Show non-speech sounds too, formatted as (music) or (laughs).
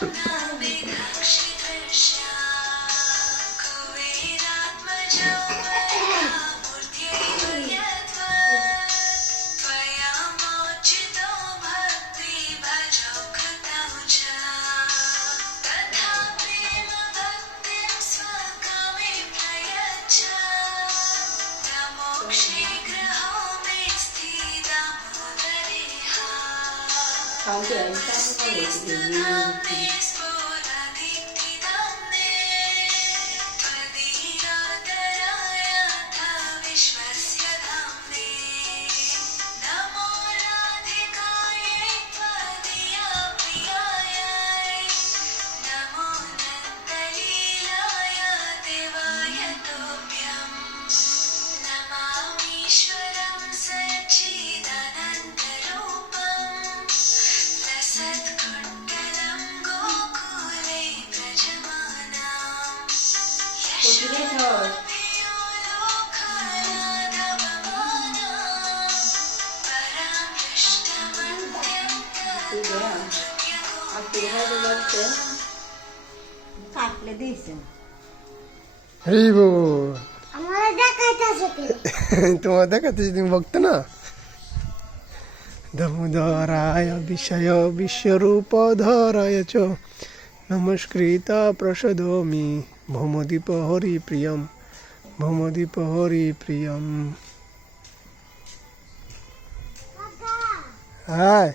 Thank. 长出来一的话也是可以用的 সহজ (laughs) তোমার দেখাতে তুমি ভক্ত না? দামোদরায় বিষয় বিশ্বরূপ ধরায় নমস্কৃত প্রসদমি। भौमदीप हरि प्रियम भौमदीप हरि प्रियम। हाय।